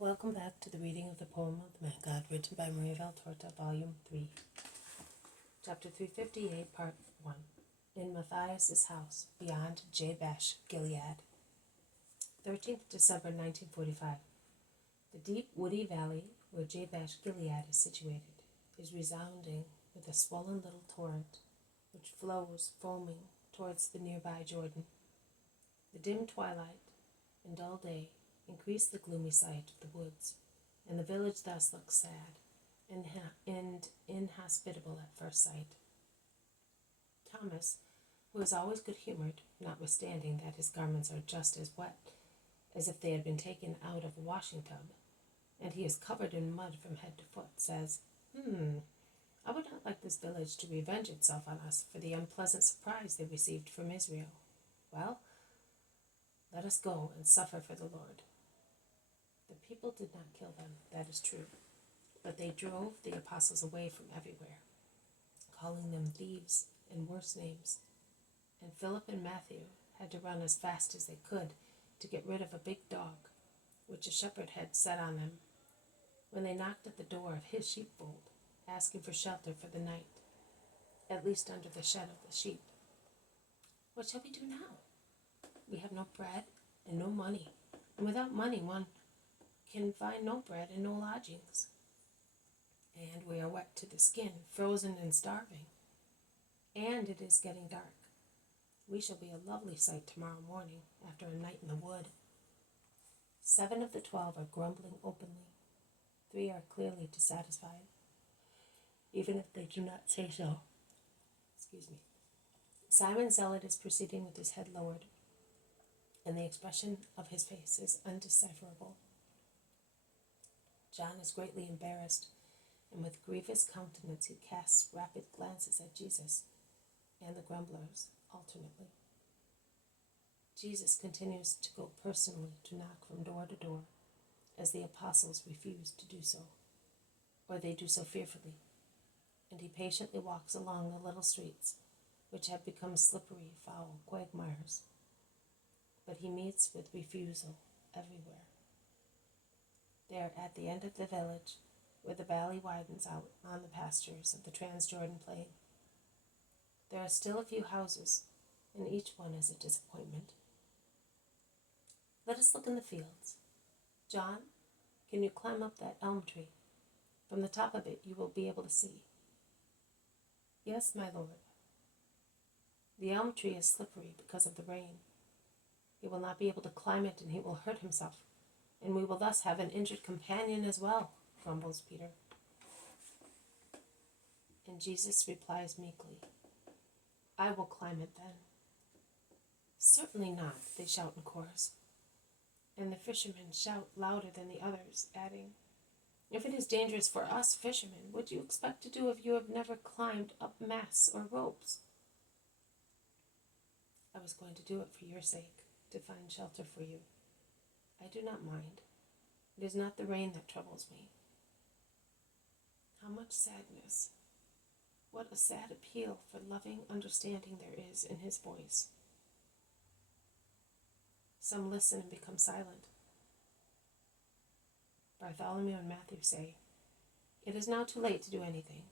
Welcome back to the reading of the poem of the Man God, written by Maria Valtorta, Volume 3, Chapter 358, Part 1. In Matthias' house, beyond Jabesh-Gilead. 13th December 1945. The deep woody valley where Jabesh-Gilead is situated is resounding with a swollen little torrent, which flows foaming towards the nearby Jordan. The dim twilight and dull day increase the gloomy sight of the woods, and the village thus looks sad and inhospitable at first sight. Thomas, who is always good-humored, notwithstanding that his garments are just as wet as if they had been taken out of a washing tub, and he is covered in mud from head to foot, says, I would not like this village to revenge itself on us for the unpleasant surprise they received from Israel. Well, let us go and suffer for the Lord. The people did not kill them, that is true, but they drove the apostles away from everywhere, calling them thieves and worse names. And Philip and Matthew had to run as fast as they could to get rid of a big dog, which a shepherd had set on them, when they knocked at the door of his sheepfold, asking for shelter for the night, at least under the shed of the sheep. What shall we do now? We have no bread and no money, and without money one can find no bread and no lodgings. And we are wet to the skin, frozen and starving. And it is getting dark. We shall be a lovely sight tomorrow morning, after a night in the wood. 7 of the 12 are grumbling openly. 3 are clearly dissatisfied, even if they do not say so. Simon Zealot is proceeding with his head lowered, and the expression of his face is undecipherable. John is greatly embarrassed, and with grievous countenance he casts rapid glances at Jesus and the grumblers alternately. Jesus continues to go personally to knock from door to door, as the apostles refuse to do so, or they do so fearfully, and he patiently walks along the little streets, which have become slippery, foul quagmires. But he meets with refusal everywhere. They are at the end of the village, where the valley widens out on the pastures of the Transjordan plain. There are still a few houses, and each one is a disappointment. Let us look in the fields. John, can you climb up that elm tree? From the top of it you will be able to see. Yes, my lord. The elm tree is slippery because of the rain. He will not be able to climb it, and he will hurt himself, and we will thus have an injured companion as well, grumbles Peter. And Jesus replies meekly, I will climb it then. Certainly not, they shout in chorus. And the fishermen shout louder than the others, adding, If it is dangerous for us fishermen, what do you expect to do if you have never climbed up masts or ropes? I was going to do it for your sake, to find shelter for you. I do not mind. It is not the rain that troubles me. How much sadness. What a sad appeal for loving understanding there is in his voice. Some listen and become silent. Bartholomew and Matthew say, It is now too late to do anything.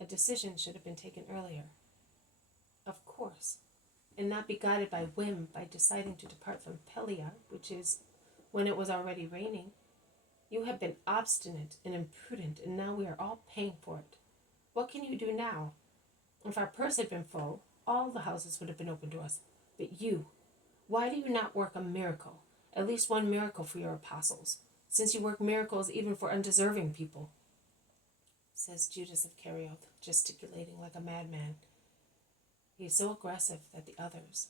A decision should have been taken earlier. Of course, and not be guided by whim by deciding to depart from Pelia, which is when it was already raining. You have been obstinate and imprudent, and now we are all paying for it. What can you do now? If our purse had been full, all the houses would have been open to us. But you, why do you not work a miracle, at least one miracle for your apostles, since you work miracles even for undeserving people? Says Judas of Kerioth, gesticulating like a madman. He is so aggressive that the others,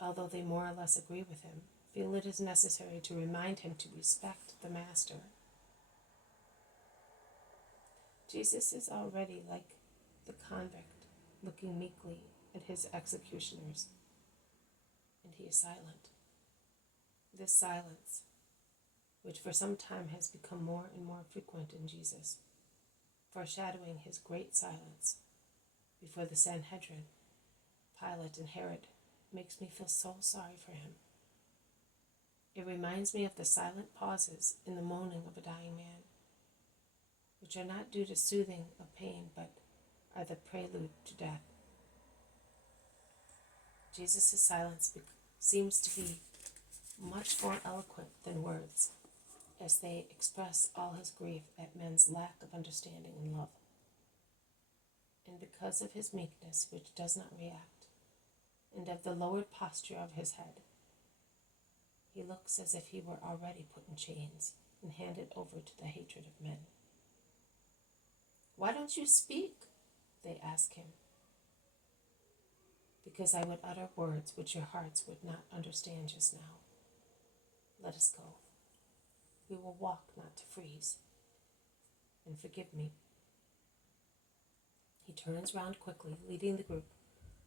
although they more or less agree with him, feel it is necessary to remind him to respect the master. Jesus is already like the convict, looking meekly at his executioners, and he is silent. This silence, which for some time has become more and more frequent in Jesus, foreshadowing his great silence before the Sanhedrin, Pilate, and Herod, makes me feel so sorry for him. It reminds me of the silent pauses in the moaning of a dying man, which are not due to soothing of pain, but are the prelude to death. Jesus' silence seems to be much more eloquent than words, as they express all his grief at men's lack of understanding and love. And because of his meekness, which does not react, and of the lowered posture of his head, he looks as if he were already put in chains and handed over to the hatred of men. "Why don't you speak?" they ask him. "Because I would utter words which your hearts would not understand just now. Let us go. We will walk, not to freeze. And forgive me." He turns round quickly, leading the group,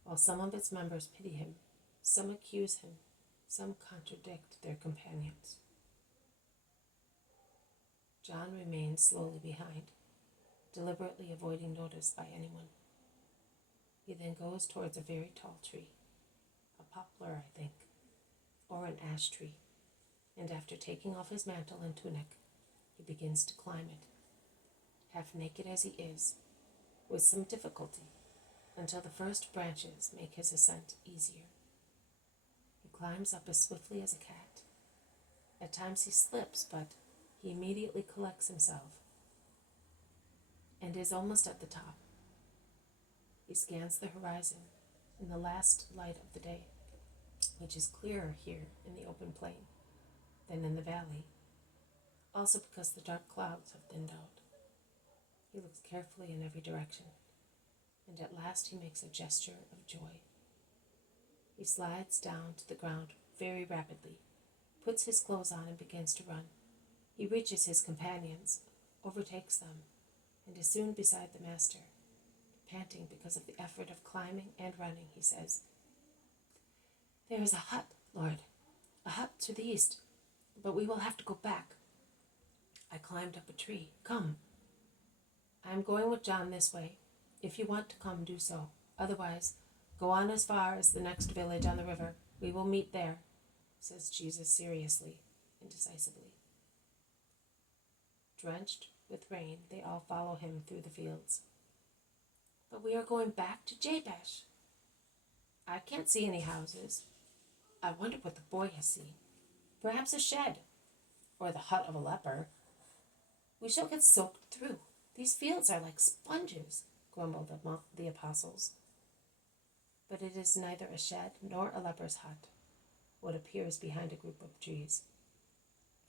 while some of its members pity him, some accuse him, some contradict their companions. John remains slowly behind, deliberately avoiding notice by anyone. He then goes towards a very tall tree, a poplar, I think, or an ash tree, and after taking off his mantle and tunic, he begins to climb it, half naked as he is, with some difficulty, until the first branches make his ascent easier. He climbs up as swiftly as a cat. At times he slips, but he immediately collects himself and is almost at the top. He scans the horizon in the last light of the day, which is clearer here in the open plain than in the valley, also because the dark clouds have thinned out. He looks carefully in every direction, and at last he makes a gesture of joy. He slides down to the ground very rapidly, puts his clothes on and begins to run. He reaches his companions, overtakes them, and is soon beside the master. Panting because of the effort of climbing and running, he says, "There is a hut, Lord, a hut to the east, but we will have to go back. I climbed up a tree. Come. I am going with John this way. If you want to come, do so. Otherwise, go on as far as the next village on the river. We will meet there," says Jesus seriously and decisively. Drenched with rain, they all follow him through the fields. "But we are going back to Jabesh. I can't see any houses. I wonder what the boy has seen. Perhaps a shed, or the hut of a leper. We shall get soaked through. These fields are like sponges," grumbled the apostles. But it is neither a shed nor a leper's hut, what appears behind a group of trees.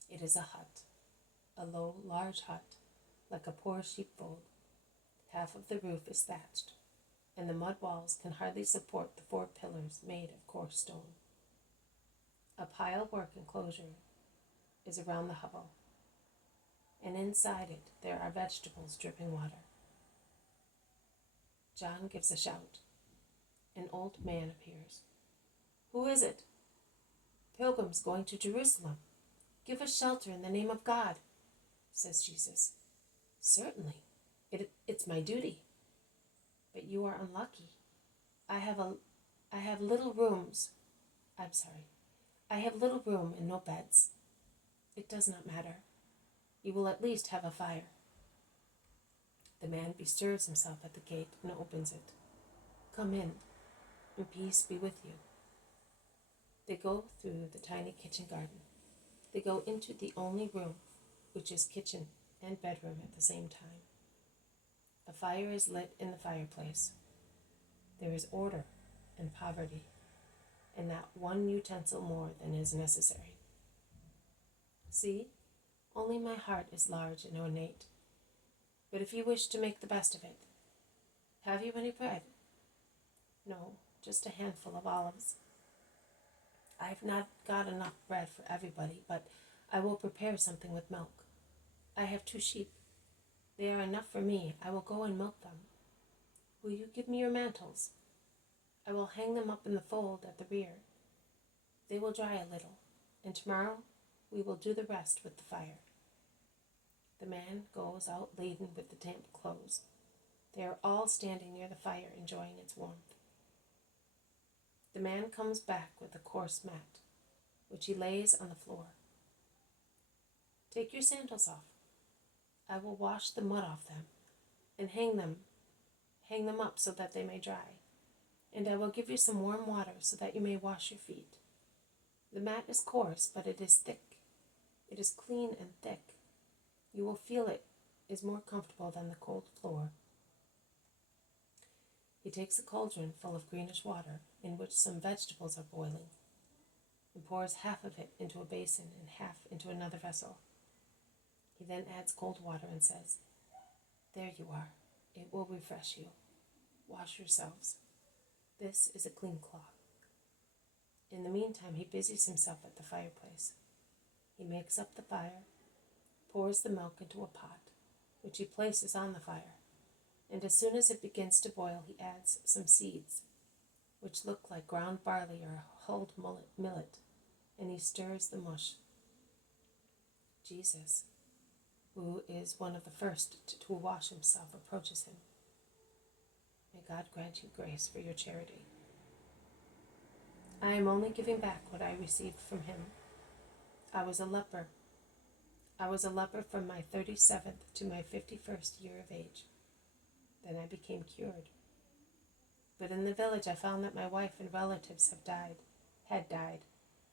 It is a hut, a low, large hut, like a poor sheepfold. Half of the roof is thatched, and the mud walls can hardly support the 4 pillars made of coarse stone. A pile-work enclosure is around the hovel, and inside it there are vegetables dripping water. John gives a shout. An old man appears. "Who is it?" "Pilgrims going to Jerusalem. Give us shelter in the name of God," says Jesus. "Certainly. It's my duty. But you are unlucky. I have little rooms. I have little room and no beds. It does not matter. You will at least have a fire." The man bestirs himself at the gate and opens it. "Come in, and peace be with you." They go through the tiny kitchen garden. They go into the only room, which is kitchen and bedroom at the same time. A fire is lit in the fireplace. There is order and poverty, and not one utensil more than is necessary. "See, only my heart is large and ornate. But if you wish to make the best of it, have you any bread?" "No, just a handful of olives." "I have not got enough bread for everybody, but I will prepare something with milk. I have 2 sheep. They are enough for me. I will go and milk them. Will you give me your mantles? I will hang them up in the fold at the rear. They will dry a little, and tomorrow we will do the rest with the fire." The man goes out laden with the damp clothes. They are all standing near the fire, enjoying its warmth. The man comes back with a coarse mat, which he lays on the floor. Take your sandals off. I will wash the mud off them, and hang them up so that they may dry. And I will give you some warm water so that you may wash your feet. The mat is coarse, but it is thick. It is clean and thick. You will feel it is more comfortable than the cold floor. He takes a cauldron full of greenish water in which some vegetables are boiling, and pours half of it into a basin and half into another vessel. He then adds cold water and says, "There you are. It will refresh you. Wash yourselves. This is a clean cloth." In the meantime, he busies himself at the fireplace. He makes up the fire, pours the milk into a pot, which he places on the fire, and as soon as it begins to boil, he adds some seeds, which look like ground barley or hulled millet, and he stirs the mush. Jesus, who is one of the first to wash himself, approaches him. May God grant you grace for your charity. I am only giving back what I received from him. I was a leper. I was a leper from my 37th to my 51st year of age. Then I became cured. But in the village I found that my wife and relatives had died,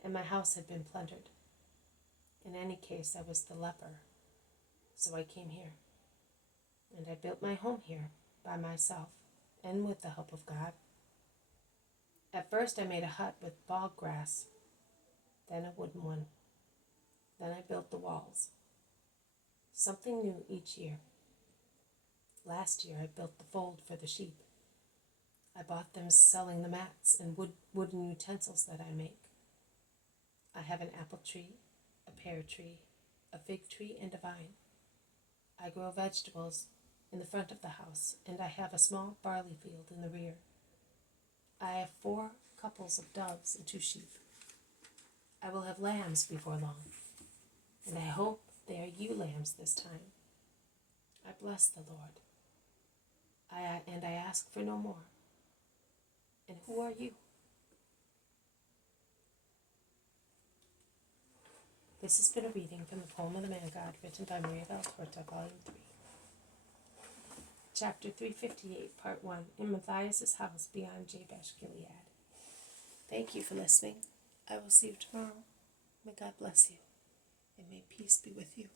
and my house had been plundered. In any case, I was the leper. So I came here, and I built my home here by myself and with the help of God. At first I made a hut with bog grass, then a wooden one. Then I built the walls. Something new each year. Last year I built the fold for the sheep. I bought them selling the mats and wooden utensils that I make. I have an apple tree, a pear tree, a fig tree, and a vine. I grow vegetables in the front of the house, and I have a small barley field in the rear. I have 4 couples of doves and 2 sheep. I will have lambs before long, and I hope they are ewe lambs this time. I bless the Lord, and I ask for no more. And who are you? This has been a reading from the poem of the Man God, written by Maria Valtorta, Volume 3. Chapter 358, Part 1, In Matthias' House Beyond Jabesh-Gilead. Thank you for listening. I will see you tomorrow. May God bless you, and may peace be with you.